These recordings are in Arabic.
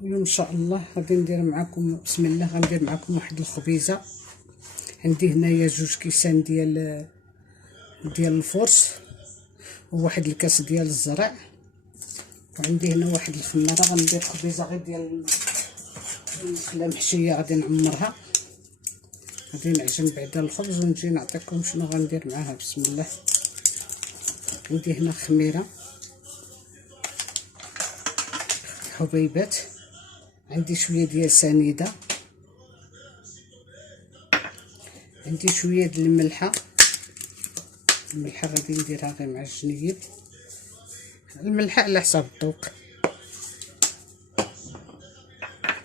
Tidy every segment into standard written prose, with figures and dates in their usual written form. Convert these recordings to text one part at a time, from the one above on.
اليوم ان شاء الله غادي ندير معكم بسم الله غندير معكم واحد الخبيزه. عندي هنايا 2 كيسان ديال الفرش وواحد الكاس ديال الزرع، وعندي هنا واحد الخماره. غندير خبيزه غير ديال الخلا محشيه، غادي نعمرها، غادي نعجن بعدا الخبز ونجي نعطيكم شنو غندير معاها. بسم الله. عندي هنا خميره حبيبات، عندي شويه ديال سنيده، عندي شويه ديال الملحه غادي نديرها غير مع الجنيب، الملحه على حساب الذوق.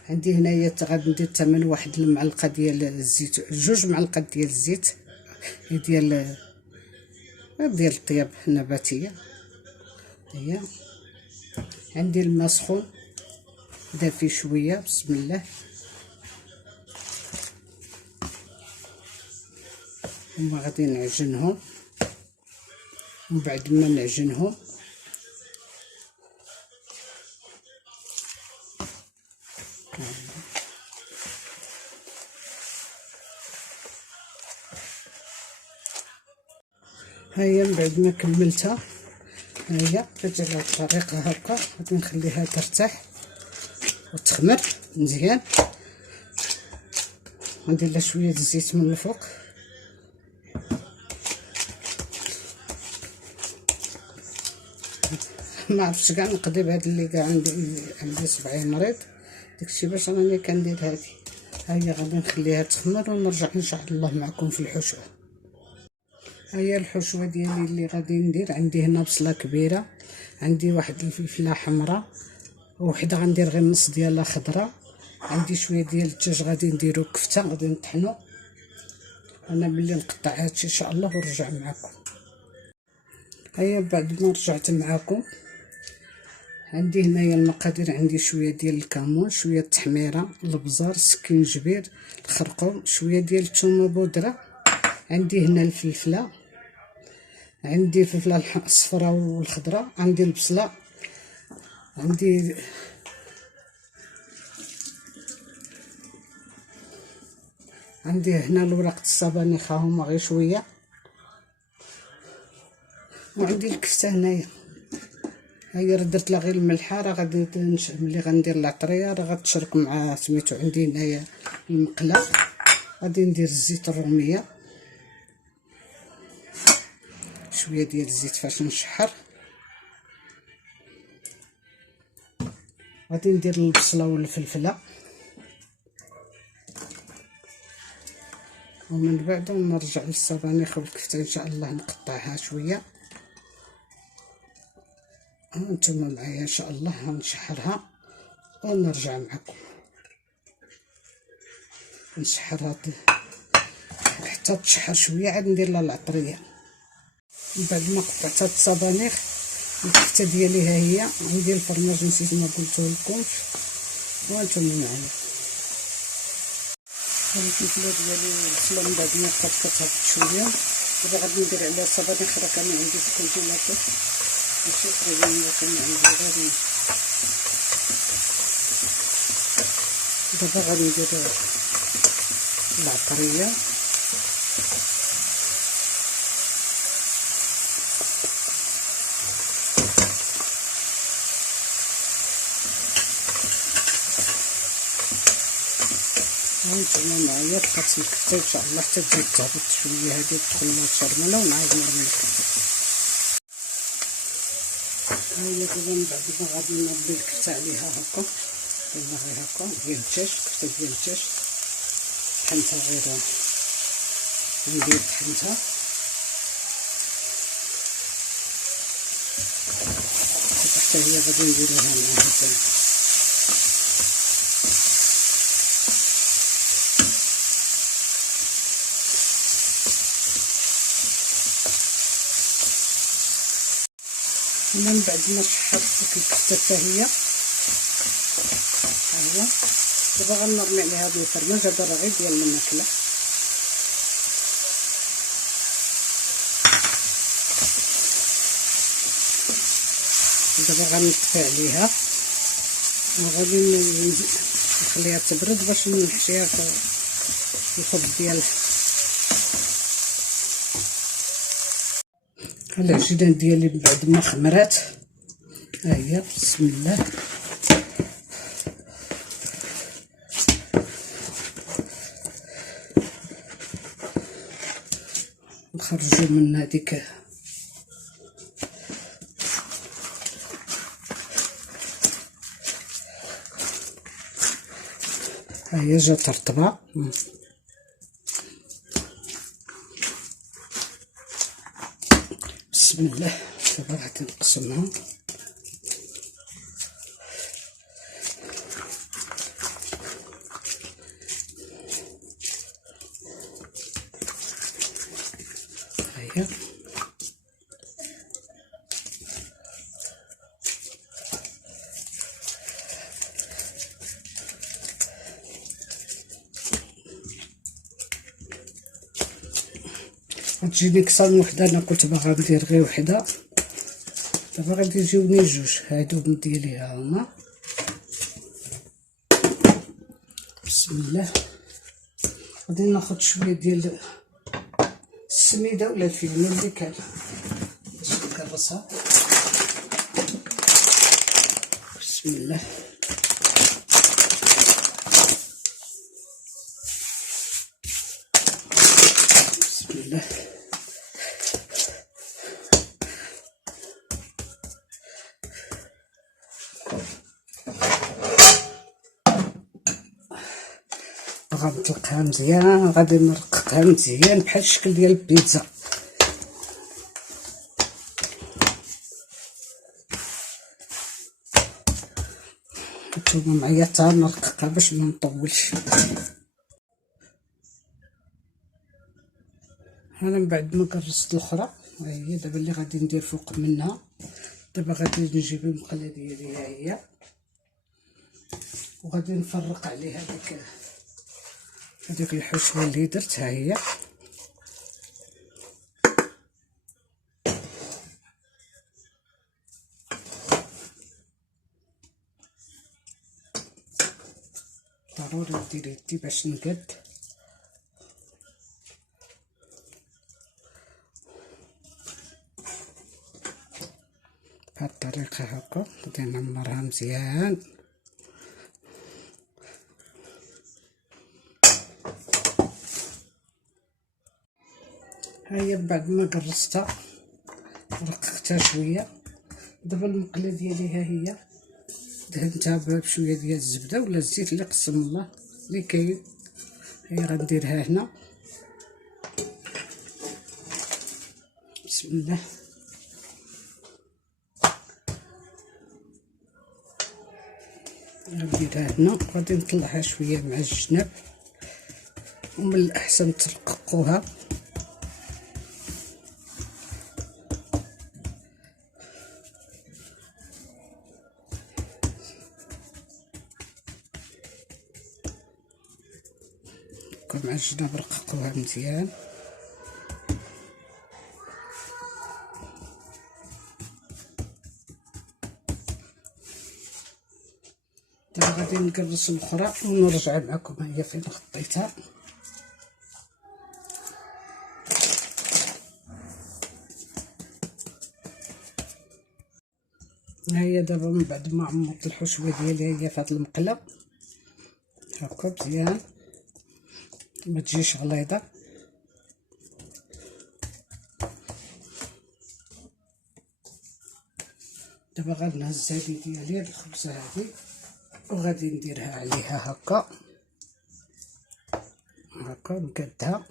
عندي هنايا غادي ندير تمن واحد المعلقه ديال الزيت، 2 معالق ديال الزيت ديال الطياب النباتيه. هي عندي الماء سخون دافي شويه. بسم الله. هما غادي نعجنهم، ومن بعد ما نعجنهم هيا من بعد ما كملتها هيا درت على الطريقه هكا. غادي نخليها ترتاح وتخمر مزيان. غندير لها شويه الزيت من الفوق. ما عرفتش كاع نقضي بهاد اللي كاع عندي صبعي مريض، داكشي باش راني كندير هادي. هيا غادي نخليها تخمر ونرجع ان شاء الله معكم في الحشوه. هيا الحشوه ديالي اللي غادي ندير، عندي هنا بصله كبيره، عندي واحد الفلفله حمراء، وحده غندير غير نص ديالها خضراء، عندي شويه ديال الدجاج غادي نديرو كفته غادي نطحنو. انا ملي نقطع هادشي ان شاء الله ونرجع معكم. هيا بعد ما رجعت معكم عندي هنايا المقادير. عندي شويه ديال الكمون، شويه التحميره، البزار، السكينجبير، الخرقوم، شويه ديال الثومه بودره، عندي هنا الفلفله، عندي الفلفله الصفراء والخضراء، عندي البصله، عندي هنا الورق السبانخ هما غير شويه، وعندي الكفته هنايا. هيا درت لها غير الملحه. راه غادي ملي غندير العطريه راه غتشرك مع سميتو. عندي هنايا المقله، غادي ندير الزيت الروميه، شويه ديال الزيت فاش نشحر. غادي ندير البصله والفلفله، ومن بعد نرجع للسبانخ والكفته ان شاء الله نقطعها شويه. هانتوما معايا ان شاء الله غنشحرها ونرجع معكم. نشحرها حتى تشحر شويه، عاد ندير لها العطريه. من بعد ما قطعت هاد السبانخ الكفته ديالي ها هي. عندي الفرماج نسيت ما قلته لكمش، وانتم معايا. الفلفله ديالي البصله من بعد ما كتهبط شويه، دابا غادي ندير عليها السبانخ. راه كان عندي في الكونجيلاتور ماشي فريزين، كان عندي غادي دابا غادي ندير العطريه. هانتوما معايا بقات الكفته ان شاء الله حتى تزيد تهبط شويه، هادي تدخل لها الشرمله ونعاود نرمي الكفته. هاهي دابا من بعد ما غادي نرمي الكفته عليها هكا، درنا غير هكا ديال الدجاج، كفته ديال الدجاج طحنتها غير ندير طحنتها. حتى هي غادي نديروها معاها تاني. من بعد ما شحرت ديك الكفته حتى هي ها هي، دابا غنرمي عليها هاد الفرماج. هذا راه غير ديال الماكله. دابا غنطفي عليها وغادي نخليها تبرد باش نحشيها في الخبز ديالها. العجينه ديالي بعد ما خمرات، ها هي بسم الله. نخرجوا من هذيك ها هي جات رطبه. بسم الله. دابا غادي نقسمها. ها هي غتجيني كثر من وحده. انا كنت باغا ندير غير وحده، دابا غادي يجيوني جوج. هادو ديالي ها هما. بسم الله. غادي ناخذ شويه ديال السميده ولا الفينو اللي كان باش نكرسها. بسم الله. بسم الله. غنطلقها مزيان، غادي نرققها مزيان بحال الشكل ديال البيتزا. نتوما معايا حتى نرققها باش ما نطولش. انا من بعد ما كرست الاخرى، ها هي دابا اللي غادي ندير فوق منها. دابا غادي نجيب المقله ديالي، ها هي، وغادي نفرق عليها هذيك الحشوه اللي درت. ها هي ضروري ندير يدي باش نقد. بهاد الطريقه هكا غادي نعمرها مزيان. ها هي بعد ما قرصتها رققتها شويه. دابا المقله ديالي ها هي دهنتها بشويه ديال الزبده ولا الزيت اللي قسم الله اللي كاين. هي غنديرها هنا. بسم الله. غنديرها هنا، غادي نطلعها شويه مع الجناب، ومن الاحسن ترققوها. مع الجناب رققوها مزيان. دابا غادي نقرص الاخرى ونرجع معكم. ها هي فين خطيتها. ها هي دابا من بعد ما عمرت الحشوه ديالي هي في هاد المقله هكا مزيان، ما تجيش غليظه. دابا غنهز هادي ديالي الخبزه هادي وغادي نديرها عليها هكا نقادها.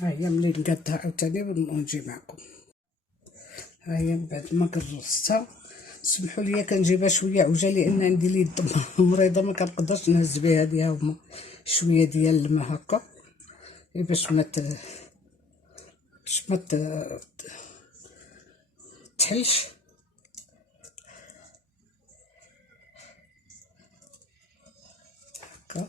ها هي ملي نقادها عاوتاني ونجي معكم. ها هي من بعد ما قرصتها، سمحوا لي كنجيبها شويه عوجه لان عندي اليد مريضه ما كنقدرش نهز بها. هادي ها هما شويه ديال الماء هكا باش ما تحلش. هكا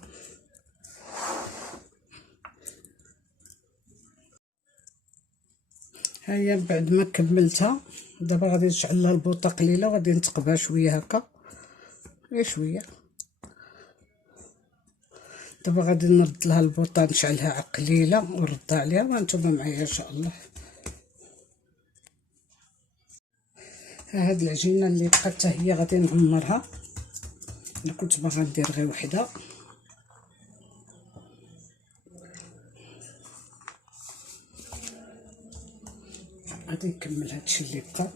هيا بعد ما كملتها دابا غادي نشعل لها البوطه قليله وغادي نتقبها شويه هكا غير شويه. دابا غادي نرد لها البوطه نشعلها قليله ونردها عليها وانتم معايا ان شاء الله. هاد العجينه اللي بقات حتى هي غادي نعمرها. انا كنت باغا ندير غير وحده. غادي نكمل هادشي اللي بقى.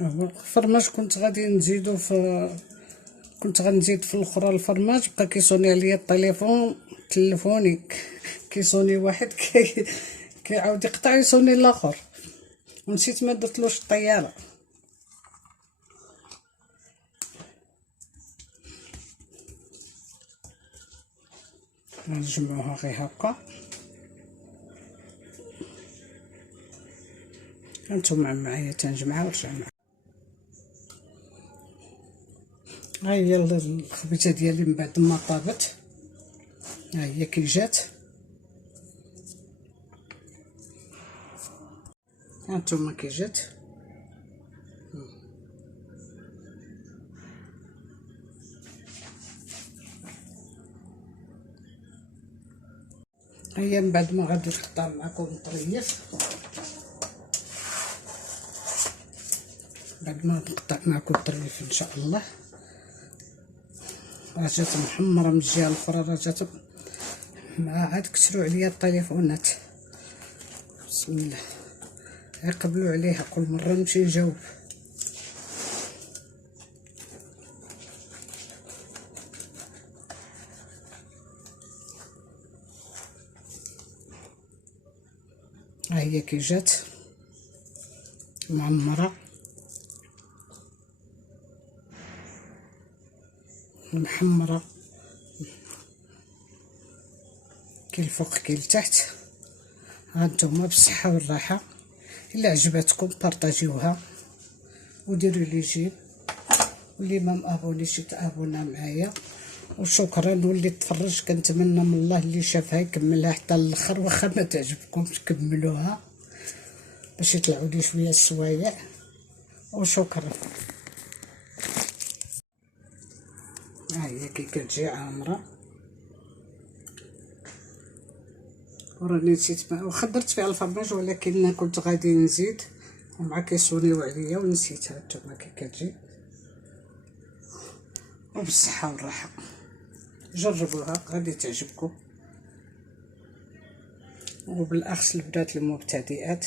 الفرماج كنت غادي نزيدو كنت غنزيد في الاخرى الفرماج، بقى كيصوني عليا التليفون تلفوني كيصوني واحد كيعاود يقطع يصوني الاخر ونسيت ما درتلوش الطياره. نجمعوها غير هكا. هانتوما معايا تنجمعها ونرجع معاكم. ها هي الخبيزه ديالي من بعد ما طابت، ها هي كي جات. هانتوما كي جات. هي من بعد ما غادي نقطع معكم الطريف، بعد ما نقطع معكم الطريف ان شاء الله. راه جات محمره من الجهه الاخرى، راه جات عاد كسروا عليا التليفونات. بسم الله يقبلوا عليها كل مره نمشي نجاوب. ها هي كي جات معمره محمره كي الفوق كي لتحت. هانتوما بالصحه والراحه. الا عجبتكم بارطاجيوها وديروا لي جيم، واللي ما مابونيش يتابونا معايا. وشكرا. واللي تفرج كنتمنى من الله اللي شافها يكملها حتى الاخر، واخا ما تعجبكمش كملوها باش يطلعوا لي شويه السوايع. وشكرا. ها هي كي كتجي عامره. وراني نسيت واخا درت فيها الفرماج ولكن كنت غادي نزيد ومع كيصونيو عليا ونسيتها. هانتوما كي كتجي وبالصحه والراحه. جربوها غادي تعجبكم، وبالاخص البنات المبتدئات.